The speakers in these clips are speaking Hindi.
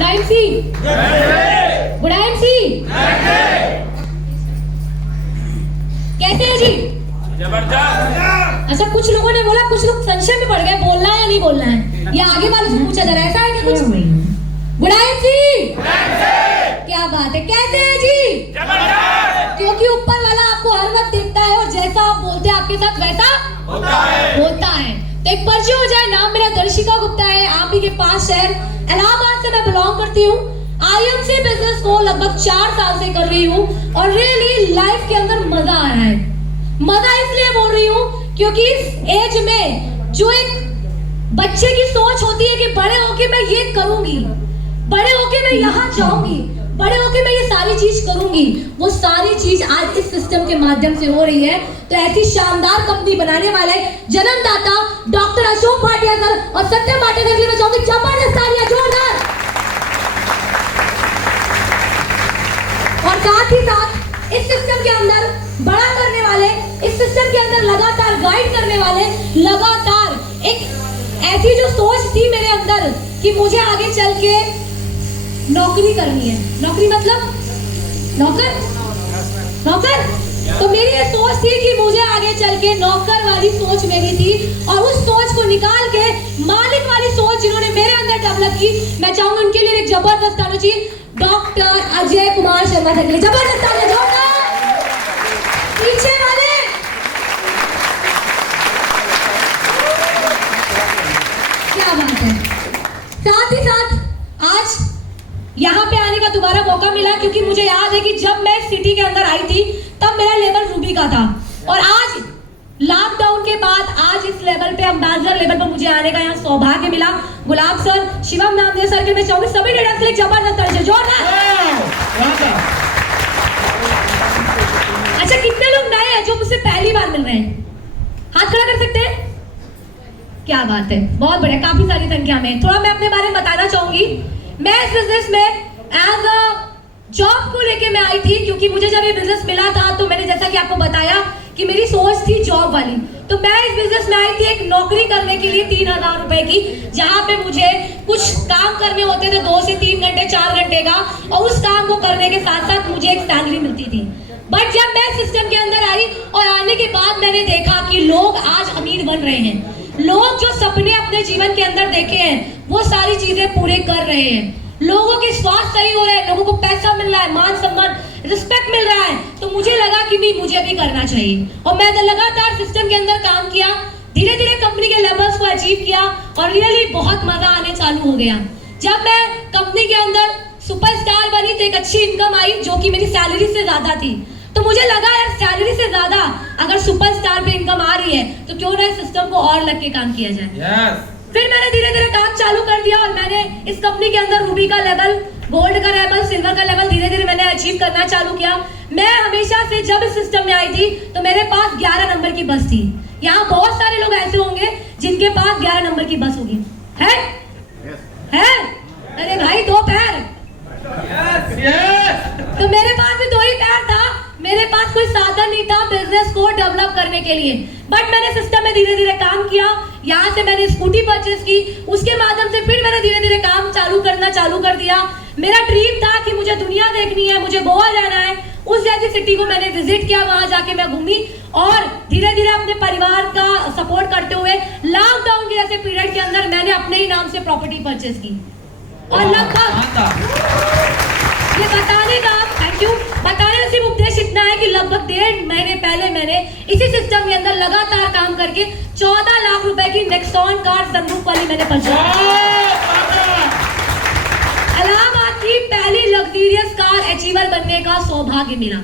गुड सी गुड सी कैसे है जी? जबरदस्त। अच्छा, कुछ लोगों ने बोला, कुछ लोग संशय में पड़ गए, बोलना है या नहीं बोलना है, या आगे वाले से पूछा जा रहा है, ऐसा है कि कुछ? गुड जी क्या बात है, कैसे है जी? जबरदस्त। क्योंकि ऊपर वाला आपको हर वक्त देखता है और जैसा आप बोलते हैं आपके साथ वैसा होता है। तो एक परिचय हो जाए, नाम मेरा दर्शिका गुप्ता है, आप ही के पास शहर इलाहाबाद से मैं बिलोंग करती हूँ। आईएमसी बिजनेस को लगभग 4 साल से कर रही हूँ और रियली लाइफ के अंदर मजा आ रहा है। मजा इसलिए बोल रही हूँ क्योंकि इस एज में जो एक बच्चे की सोच होती है कि बड़े होके मैं ये करूंगी, बड़े होके मैं यहाँ जाऊंगी, बड़े होके मैं ये सारी चीज करूंगी, वो सारी चीज आज इस सिस्टम के माध्यम से हो रही है। तो ऐसी शानदार कंपनी बनाने वाले जन्मदाता डॉक्टर अशोक भाटिया सर और सत्यम भाटिया सर के लिए मैं चाहूंगी जबरदस्त तालियां, जोरदार। और साथ ही साथ इस सिस्टम के अंदर बड़ा करने वाले, इस सिस्टम के अंदर लगातार गाइड करने वाले, लगातार एक ऐसी जो सोच थी मेरे अंदर कि मुझे आगे चल के नौकरी करनी है। नौकरी मतलब नौकर। तो मेरी ये सोच थी कि मुझे आगे चल के नौकर वाली सोच मेरी थी, और उस सोच को निकाल के मालिक वाली सोच जिन्होंने मेरे अंदर डेवलप की, मैं चाहूंगा उनके लिए एक जबरदस्त ताली चाहिए डॉक्टर अजय कुमार शर्मा सर के लिए। जबरदस्त ताली जोरदार। पीछे वाले क्या बात है। साथ ही साथ आज यहाँ पे आने का दोबारा मौका मिला क्योंकि मुझे याद है कि जब मैं सिटी के अंदर आई थी तब मेरा लेवल रूबी का था, और आज लॉकडाउन के बाद आज इस लेवल पे, एम्बेसडर लेवल पर मुझे आने का यहाँ सौभाग्य मिला। गुलाब सर, शिवम नामदेव सर के मैं चाहूंगी सभी लीडर्स के लिए जबरदस्त तरह से जोरदार। अच्छा, कितने लोग नए हैं जो मुझसे पहली बार मिल रहे हैं? हाथ खड़ा कर सकते हैं? क्या बात है, बहुत बढ़िया, काफी सारी संख्या में। थोड़ा मैं अपने बारे में बताना चाहूंगी। मैं इस बिजनेस में एज अ जॉब को लेके मैं आई थी क्योंकि मुझे जब ये बिजनेस मिला था तो मैंने जैसा कि आपको बताया कि मेरी सोच थी जॉब वाली। तो मैं इस बिजनेस में आई थी एक नौकरी करने के लिए 3000 रुपए की, जहां पे मुझे कुछ काम करने होते थे 2 से 3 घंटे 4 घंटे का, और उस काम को करने के साथ साथ मुझे एक सैलरी मिलती थी। बट जब मैं सिस्टम के अंदर आई और आने के बाद मैंने देखा कि लोग आज अमीर बन रहे हैं, लोग जो सपने अपने जीवन के अंदर देखे हैं वो सारी चीजें पूरे कर रहे हैं, लोगों के स्वास्थ्य सही हो रहे हैं, लोगों को पैसा मिल रहा है, मान सम्मान, रिस्पेक्ट मिल रहा है। तो मुझे लगा कि नहीं, मुझे भी करना चाहिए, और मैं लगातार सिस्टम के अंदर काम किया, धीरे धीरे कंपनी के लेवल्स को अचीव किया, और रियली बहुत मजा आने चालू हो गया। जब मैं कंपनी के अंदर सुपरस्टार बनी तो एक अच्छी इनकम आई जो कि मेरी सैलरी से ज्यादा थी। तो मुझे लगा यार, सैलरी से ज्यादा अगर सुपरस्टार पे इनकम आ रही है तो क्यों ना सिस्टम को और लग के काम किया जाए। फिर मैंने धीरे धीरे काम चालू कर दिया और मैंने इस कंपनी के अंदर रूबी का लेवल, गोल्ड का लेवल, सिल्वर का लेवल धीरे धीरे मैंने अचीव करना चालू किया। मैं हमेशा से जब इस सिस्टम में आई थी तो मेरे पास 11 नंबर की बस थी। यहाँ बहुत सारे लोग ऐसे होंगे जिनके पास 11 नंबर की बस होगी, है? अरे भाई, 2 पैर। तो मेरे पास भी 2 ही पैर था, मेरे पास कोई साधन नहीं था बिजनेस को डेवलप करने के लिए। बट मैंने सिस्टम में धीरे धीरे काम किया, यहाँ से मैंने स्कूटी परचेज की, उसके माध्यम से फिर मैंने धीरे धीरे काम करना चालू कर दिया। मेरा ड्रीम था कि मुझे दुनिया देखनी है, मुझे गोवा जाना है। उस जैसी सिटी को मैंने विजिट किया, वहां जाके मैं घूमी और धीरे धीरे अपने परिवार का सपोर्ट करते हुए लॉकडाउन के जैसे पीरियड के अंदर मैंने अपने ही नाम से प्रॉपर्टी परचेज की। और लगभग ये बताने का, थैंक यू, बताने का सिर्फ उद्देश्य इतना है कि लगभग 1.5 महीने पहले मैंने इसी सिस्टम के अंदर लगातार काम करके 14 लाख रुपए की नेक्सॉन कार सनरूफ वाली मैंने परचेज की। इलाहाबाद की पहली लग्जरियस कार अचीवर बनने का सौभाग्य मिला।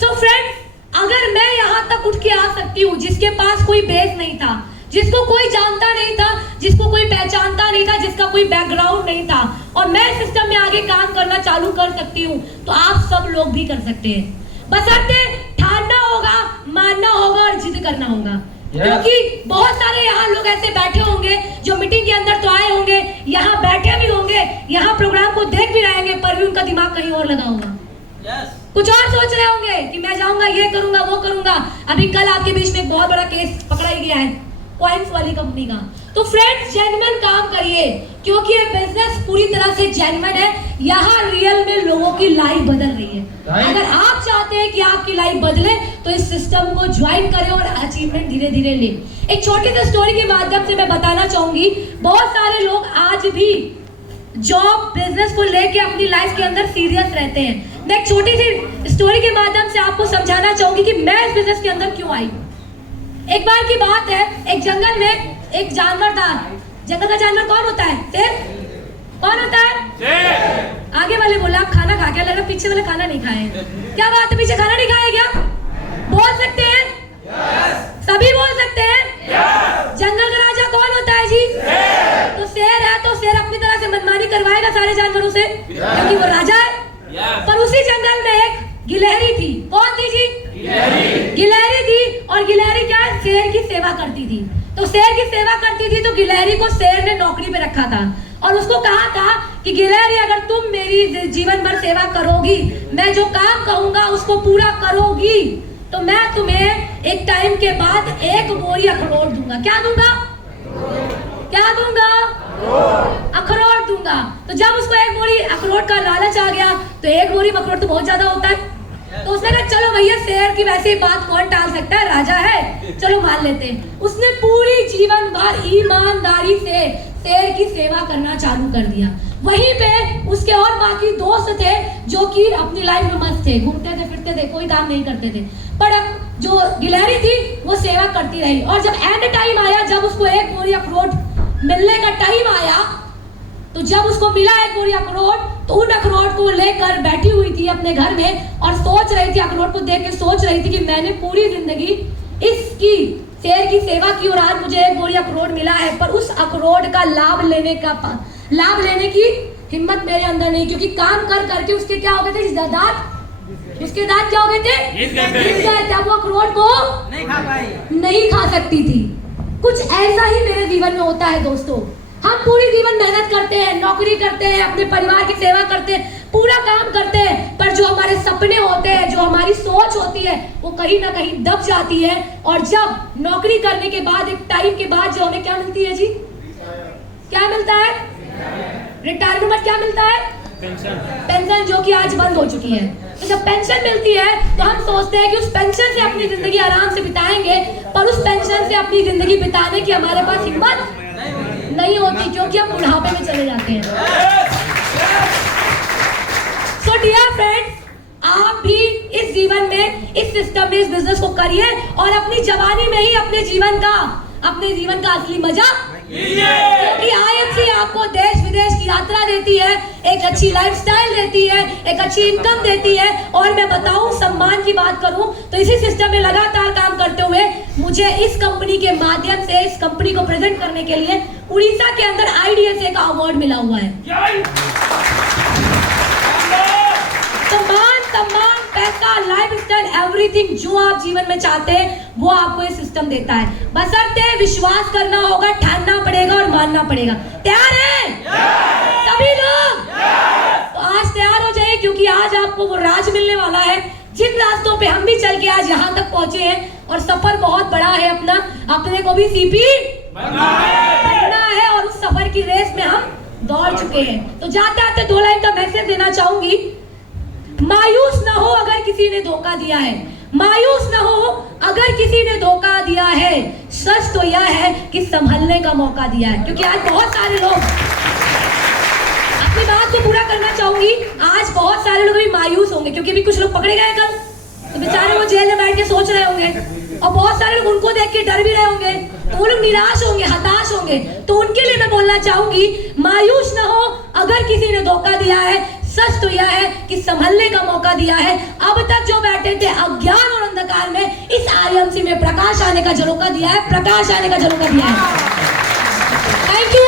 सो फ्रेंड्स, अगर मैं यहाँ तक उठ के आ सकती हूँ जिसके पास कोई बेस नहीं था, जिसको कोई जानता नहीं था, जिसको कोई पहचानता नहीं था, जिसका कोई बैकग्राउंड नहीं था, और मैं सिस्टम में आगे काम करना चालू कर सकती हूँ, तो आप सब लोग भी कर सकते हैं। बशर्ते ठानना होगा, मानना होगा और जिद करना होगा। क्योंकि बहुत सारे यहाँ लोग ऐसे बैठे होंगे जो मीटिंग के अंदर तो आए होंगे, यहाँ बैठे भी होंगे, यहाँ प्रोग्राम को देख भी रहेंगे, पर भी उनका दिमाग कहीं और लगा होगा। कुछ और सोच रहे होंगे कि मैं जाऊंगा, ये करूंगा, वो करूंगा। अभी कल आपके बीच में एक बहुत बड़ा केस पकड़ा ही गया है, कॉइन्स वाली कंपनी का। तो फ्रेंड्स जेन्युइन काम करिए, क्योंकि ये बिजनेस पूरी तरह से जेन्युइन है। यहाँ रियल में लोगों की लाइफ बदल रही है। अगर आप चाहते हैं कि आपकी लाइफ बदले तो इस सिस्टम को ज्वाइन करें और अचीवमेंट धीरे धीरे ले। एक छोटी सी स्टोरी के माध्यम से मैं बताना चाहूंगी, बहुत सारे लोग आज भी जॉब बिजनेस को लेके अपनी लाइफ के अंदर सीरियस रहते हैं। मैं एक छोटी सी स्टोरी के माध्यम से आपको समझाना चाहूंगी कि मैं इस बिजनेस के अंदर क्यों आई। एक बार की बात है, एक जंगल में एक जानवर था। जंगल का जानवर कौन होता है? शेर। कौन होता है? शेर। आगे वाले बोला आप खाना खा के, लगा पीछे वाले खाना नहीं खाए। क्या बात है, पीछे खाना नहीं खाए क्या? बोल सकते हैं? सभी बोल सकते हैं? जंगल का राजा कौन होता है जी? तो शेर है, तो शेर अपनी तरह से मनमानी करवाएगा सारे जानवरों से, क्योंकि वो राजा है। पर उसी जंगल में एक गिलहरी थी। कौन थी जी? गिलहरी थी। और गिलहरी क्या है? शेर की सेवा करती थी। तो शेर की सेवा करती थी तो गिलहरी को शेर ने नौकरी पे रखा था और उसको कहा था कि गिलहरी अगर तुम मेरी जीवन भर सेवा करोगी, मैं जो काम कहूंगा उसको पूरा करोगी, तो मैं तुम्हें एक टाइम के बाद एक बोरी अखरोट दूंगा। क्या दूंगा? क्या दूंगा? अखरोट दूंगा। तो जब उसको एक बोरी अखरोट का लालच आ गया, तो एक बोरी अखरोट तो बहुत ज्यादा होता है, तो उसने कहा चलो भैया, शेर की वैसी बात कौन टाल सकता है, राजा है, चलो मान लेते हैं। उसने पूरी जीवन भर ईमानदारी से शेर की सेवा करना चालू कर दिया। वहीं पे उसके और बाकी दोस्त थे जो कि अपनी लाइफ में मस्त थे, घूमते थे फिरते थे, कोई काम नहीं करते थे। पर अब जो गिलहरी थी वो सेवा करती रही, और जब एंड टाइम आया, जब उसको एक बोरी अखरोट मिलने का टाइम आया, तो जब उसको मिला एक बोरी अखरोट, तो उन अखरोट को लेकर बैठी हुई थी अपने घर में और सोच रही थी, अखरोट को देख के सोच रही थी कि मैंने पूरी जिंदगी इसकी शेर की सेवा की और आज मुझे एक बोरी अखरोट मिला है, पर उस अखरोट का लाभ लेने की हिम्मत मेरे अंदर नहीं, क्योंकि काम कर करके उसके क्या हो गए थे दांत, उसके दांत क्या हो गए थे, वो अखरोट को नहीं खा सकती थी। कुछ ऐसा ही मेरे जीवन में होता है दोस्तों। हम पूरी जीवन मेहनत करते हैं, नौकरी करते हैं, अपने परिवार की सेवा करते हैं, पूरा काम करते हैं, पर जो हमारे सपने होते हैं, जो हमारी सोच होती है, वो कहीं ना कहीं दब जाती है। और जब नौकरी करने के बाद एक टाइम के बाद जो हमें क्या मिलती है जी? क्या मिलता है? रिटायरमेंट में क्या मिलता है? पेंशन, जो कि आज बंद हो चुकी है। तो जब पेंशन मिलती है तो हम सोचते हैं कि उस पेंशन से अपनी जिंदगी आराम से बिताएंगे, पर उस पेंशन से अपनी जिंदगी बिताने की हमारे पास हिम्मत नहीं होती, क्योंकि हम बुढ़ापे में चले जाते हैं। सो डियर फ्रेंड्स, आप भी इस जीवन में, इस सिस्टम में, इस बिजनेस को करिए और अपनी जवानी में ही अपने जीवन का असली मजा लीजिए, क्योंकि IMC आपको देश विदेश की यात्रा देती है, एक अच्छी लाइफस्टाइल देती है, एक अच्छी इनकम देती है। और मैं बताऊं, सम्मान की बात करूं तो इसी सिस्टम में लगातार काम करते हुए मुझे इस कंपनी के माध्यम से इस कंपनी को प्रेजेंट करने के लिए उड़ीसा के अंदर IDSA का अवार्ड मिला हुआ है। सम्मान, पैसा, लाइफस्टाइल, एवरीथिंग जो आप जीवन में चाहते हैं वो आपको ये सिस्टम देता है। बशर्ते विश्वास करना होगा, ठानना पड़ेगा और मानना पड़ेगा। तैयार है सभी लोग? तो आज तैयार हो जाइए, क्योंकि आज आपको वो राज मिलने वाला है जिन रास्तों पे हम भी चल के आज यहाँ तक पहुंचे हैं। और सफर बहुत बड़ा है अपना, अपने को भी CP बनना है और उस सफर की रेस में हम दौड़ चुके हैं। तो जाते आते 2 लाइन का मैसेज देना चाहूंगी। मायूस न हो अगर किसी ने धोखा दिया है, मायूस न हो अगर किसी ने धोखा दिया है, सच तो यह है कि संभलने का मौका दिया है। क्योंकि आज बहुत सारे लोग, अपनी बात को पूरा करना चाहूंगी, आज बहुत सारे लोग भी मायूस होंगे, क्योंकि भी कुछ लोग पकड़े गए कल, तो बेचारे वो जेल में बैठ के सोच रहे होंगे, और बहुत सारे लोग उनको देख के डर भी रहे होंगे, तो वो लोग निराश होंगे, हताश होंगे। तो उनके लिए मैं बोलना चाहूंगी, मायूस न हो अगर किसी ने धोखा दिया है, सच तो यह है कि संभलने का मौका दिया है। अब तक जो बैठे थे अज्ञान और अंधकार में, इस IMC में प्रकाश आने का झरोका दिया है, प्रकाश आने का झरोका दिया है। Thank you.